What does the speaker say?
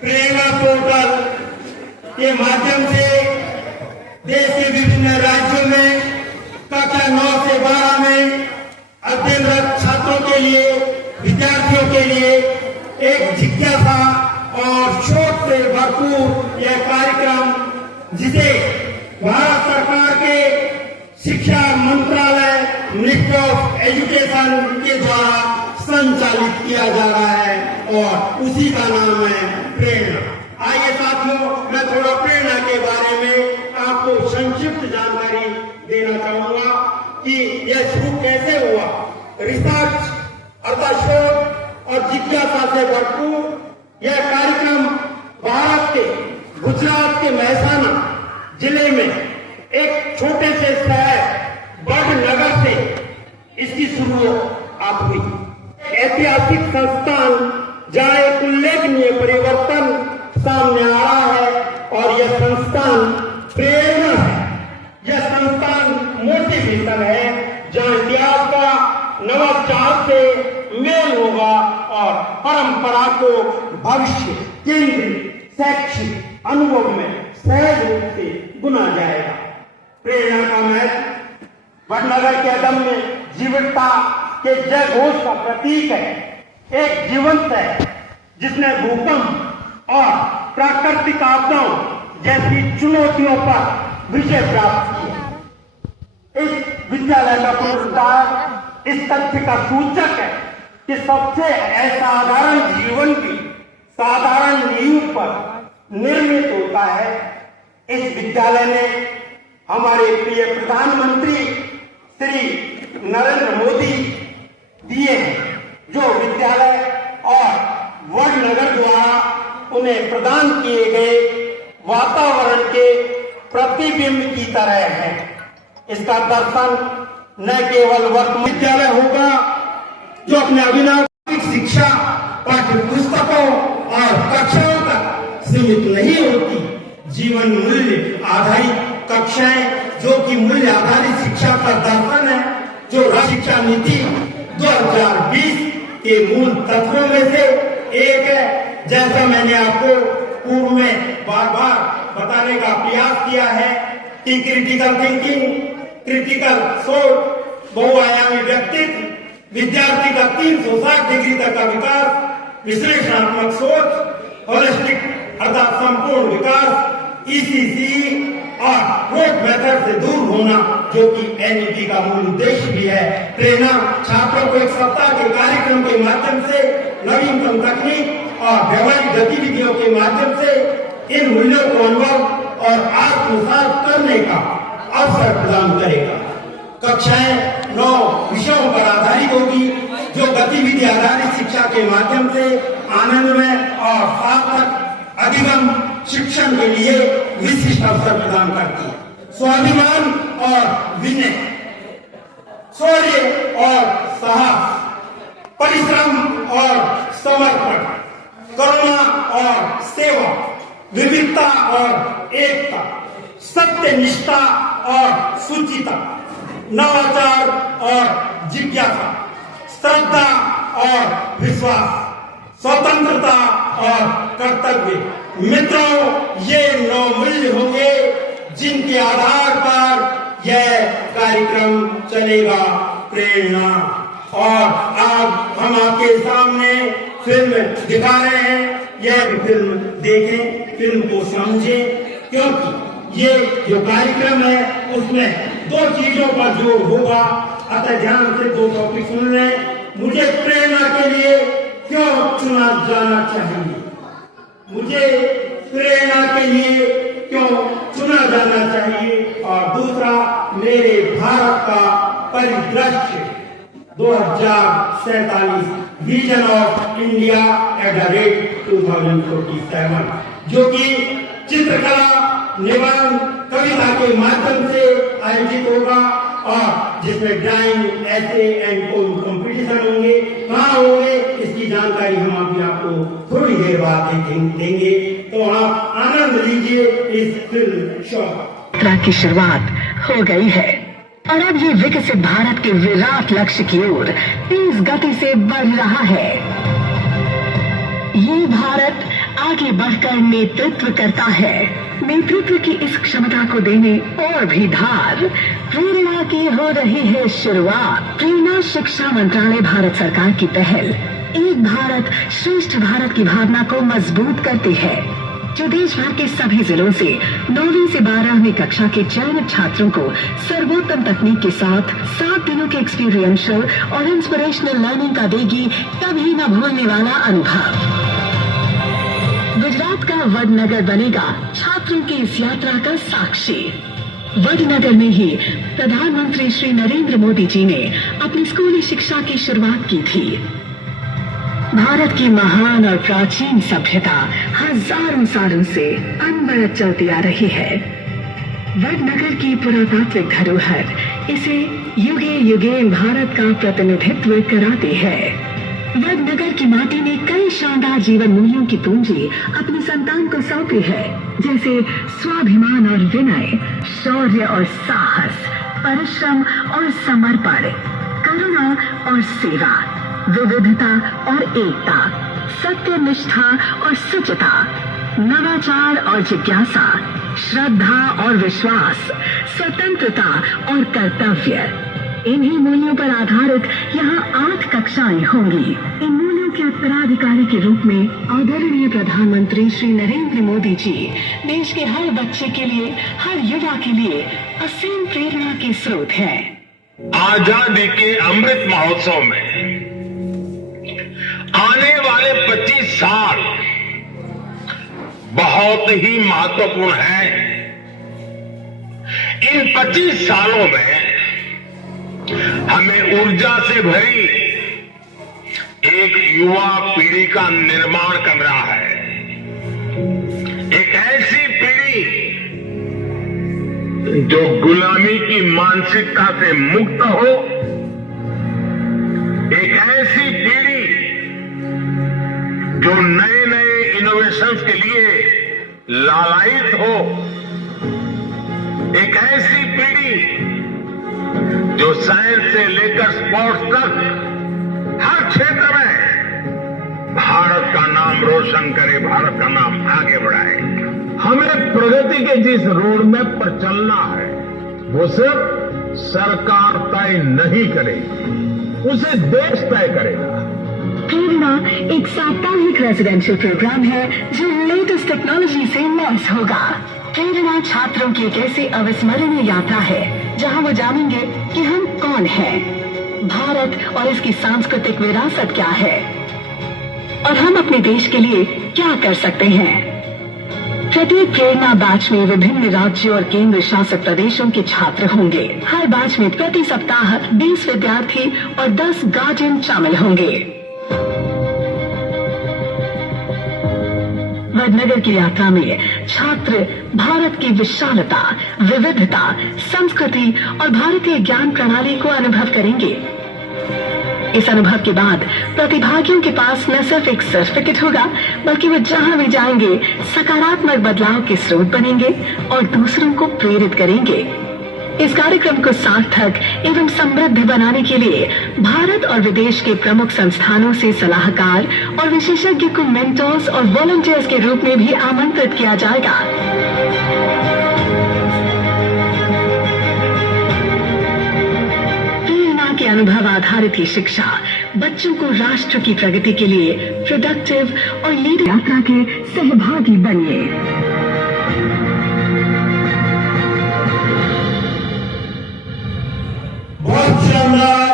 प्रेरणा portal के माध्यम से देश के विभिन्न राज्यों में कक्षा 9 से 12 में अध्ययनरत छात्रों के लिए, विद्यार्थियों के लिए एक जिज्ञासा और शोध से भरपूर यह कार्यक्रम, जिसे भारत सरकार के शिक्षा मंत्रालय मिनिस्ट्री ऑफ एजुकेशन के द्वारा संचालित किया जा रहा है और उसी का नाम है प्रेरणा। आइए साथियों, मैं थोड़ा प्रेरणा के बारे में आपको संक्षिप्त जानकारी देना चाहूंगा कि यह शुरू कैसे हुआ। रिसर्च अर्थात शोध और जिज्ञासा से भरपूर यह कार्यक्रम भारत के गुजरात के महसाना जिले में एक छोटे से शहर वडनगर से इसकी शुरुआत हुई। ऐतिहासिक संस्थान जहाँ एक उल्लेखनीय परिवर्तन सामने आ रहा है और यह संस्थान प्रेरणा है। यह संस्थान मोटिवेशन है जहाँ इतिहास का नवाचार से मेल होगा और परंपरा को भविष्य केंद्रित शैक्षिक अनुभव में सहज रूप से बुना जाएगा। प्रेरणा का महत्व वडनगर के अदम्य जीवटता के जय घोष का प्रतीक है। एक जीवंत है जिसने भूकंप और प्राकृतिक आपदाओं जैसी चुनौतियों पर विजय प्राप्त किया। इस विद्यालय का पुरस्कार इस तथ्य का सूचक है कि सबसे असाधारण जीवन भी साधारण नींव पर निर्मित होता है। इस विद्यालय ने हमारे प्रिय प्रधानमंत्री श्री नरेंद्र मोदी दिए जो विद्यालय और वडनगर द्वारा उन्हें प्रदान किए गए वातावरण के प्रतिबिंब की तरह है। इसका दर्शन न केवल वर्तमान विद्यालय होगा जो अपने अभिनव शिक्षा पाठ्य पुस्तकों और कक्षाओं तक सीमित नहीं होती। जीवन मूल्य आधारित कक्षाएं जो कि मूल्य आधारित शिक्षा का दर्शन है, जो शिक्षा नीति 2020 के मूल तत्वों में से एक है। जैसा मैंने आपको पूर्व में बार बार बताने का प्रयास किया है कि क्रिटिकल थिंकिंग, क्रिटिकल सोच, बहुआयामी व्यक्तित्व, विद्यार्थी का 360 डिग्री तक का विकास, विश्लेषणात्मक सोच, होलिस्टिक अर्थात संपूर्ण विकास, ईसीसी और ग्रोथ मेथड से दूर होना जो कि एनईपी का मूल उद्देश्य भी है। प्रेरणा छात्रों को एक सप्ताह के कार्यक्रम के माध्यम से नवीनतम तकनीक और व्यावहारिक गतिविधियों के माध्यम से इन मूल्यों को अनुभव और आत्मसात करने का अवसर प्रदान करेगा। कक्षाएं 9 विषयों पर आधारित होगी जो गतिविधि आधारित शिक्षा के माध्यम से आनंदमय और सार्थक अधिगम शिक्षण के लिए विशिष्ट अवसर प्रदान करती है। स्वाभिमान और विनय, शौर्य और साहस, परिश्रम और समर्पण, करुणा और सेवा, विविधता और एकता, सत्यनिष्ठा और शुचिता, नवाचार और जिज्ञासा, श्रद्धा और विश्वास, स्वतंत्रता और कर्तव्य। मित्रों, ये 9 मूल्य होंगे जिनके आधार पर यह कार्यक्रम चलेगा प्रेरणा। और आज हम आपके सामने फिल्म दिखा रहे हैं। यह फिल्म देखें, फिल्म को समझें, क्योंकि ये जो कार्यक्रम है उसमें 2 चीजों पर जोर होगा। अतः ध्यान से 2 टॉपिक सुन लें। मुझे प्रेरणा के लिए क्यों चुना जाना चाहिए, मुझे प्रेरणा के लिए क्यों चुना जाना चाहिए, और दूसरा मेरे भारत का परिदृश्य 2047 विजन ऑफ इंडिया @ 2047 जो कि चित्रकला निबंध कविता के माध्यम से आयोजित होगा और जिसमें ड्राइंग, ऐसे एंड पोएम कंपटीशन होंगे। कहाँ होंगे इसकी जानकारी हम अभी आपको थोड़ी देर बाद देंगे, तो आप आनंद लीजिए इस फिल्म शो यात्रा की शुरुआत हो गई है और अब ये विकसित भारत के विराट लक्ष्य की ओर तेज गति से बढ़ रहा है। ये भारत आगे बढ़कर नेतृत्व करता है। नेतृत्व की इस क्षमता को देने और भी धार प्रेरणा की हो रही है शुरुआत। प्रेरणा शिक्षा मंत्रालय भारत सरकार की पहल एक भारत श्रेष्ठ भारत की भावना को मजबूत करती है, जो देश भर के सभी जिलों से 9वीं से 12वीं कक्षा के चयनित छात्रों को सर्वोत्तम तकनीक के साथ 7 दिनों के एक्सपीरियंशियल और इंस्पिरेशनल लर्निंग का देगी कभी न भूलने वाला अनुभव। गुजरात का वडनगर बनेगा छात्रों की इस यात्रा का साक्षी। वडनगर में ही प्रधानमंत्री श्री नरेंद्र मोदी जी ने अपनी स्कूली शिक्षा की शुरुआत की थी। भारत की महान और प्राचीन सभ्यता हजारों सालों से अनवरत चलती आ रही है। वडनगर की पुरातात्विक धरोहर इसे युगे युगे भारत का प्रतिनिधित्व कराती है। वडनगर की माटी ने कई शानदार जीवन मूल्यों की पूंजी अपनी संतान को सौंपी है, जैसे स्वाभिमान और विनय, शौर्य और साहस, परिश्रम और समर्पण, करुणा और सेवा, विविधता और एकता, सत्यनिष्ठा और सच्चता, नवाचार और जिज्ञासा, श्रद्धा और विश्वास, स्वतंत्रता और कर्तव्य। इन्हीं मूल्यों पर आधारित यहाँ 8 कक्षाएं होंगी। इन मूल्यों के उत्तराधिकारी के रूप में आदरणीय प्रधानमंत्री श्री नरेंद्र मोदी जी देश के हर बच्चे के लिए, हर युवा के लिए असीम प्रेरणा के स्रोत हैं। आजादी के अमृत महोत्सव में आने वाले 25 साल बहुत ही महत्वपूर्ण हैं। इन 25 सालों में हमें ऊर्जा से भरी एक युवा पीढ़ी का निर्माण करना है। एक ऐसी पीढ़ी जो गुलामी की मानसिकता से मुक्त हो, एक ऐसी पीढ़ी जो नए नए इनोवेशंस के लिए लालायित हो, एक ऐसी पीढ़ी जो साइंस से लेकर स्पोर्ट्स तक हर क्षेत्र में भारत का नाम रोशन करे, भारत का नाम आगे बढ़ाए। हमें प्रगति के जिस रोड मैप पर चलना है वो सिर्फ सरकार तय नहीं करेगी, उसे देश तय करेगा। प्रेरणा एक साप्ताहिक रेजिडेंशियल प्रोग्राम है जो लेटेस्ट टेक्नोलॉजी से लैस होगा। प्रेरणा छात्रों की एक ऐसी अविस्मरणीय यात्रा है जहां वो जानेंगे कि हम कौन हैं, भारत और इसकी सांस्कृतिक विरासत क्या है और हम अपने देश के लिए क्या कर सकते हैं। प्रत्येक प्रेरणा बैच में विभिन्न राज्यों और केंद्र शासित प्रदेशों के छात्र होंगे। हर बैच में प्रति सप्ताह 20 विद्यार्थी और 10 गार्जियन शामिल होंगे। वडनगर की यात्रा में छात्र भारत की विशालता, विविधता, संस्कृति और भारतीय ज्ञान प्रणाली को अनुभव करेंगे। इस अनुभव के बाद प्रतिभागियों के पास न सिर्फ एक सर्टिफिकेट होगा, बल्कि वे जहां भी जाएंगे सकारात्मक बदलाव के स्रोत बनेंगे और दूसरों को प्रेरित करेंगे। इस कार्यक्रम को सार्थक एवं समृद्ध बनाने के लिए भारत और विदेश के प्रमुख संस्थानों से सलाहकार और विशेषज्ञ को मेंटर्स और वॉलंटियर्स के रूप में भी आमंत्रित किया जाएगा। प्रेरणा के अनुभव आधारित ये शिक्षा बच्चों को राष्ट्र की प्रगति के लिए प्रोडक्टिव और लीडर यात्रा के सहभागी बनिए। बहुत शानदार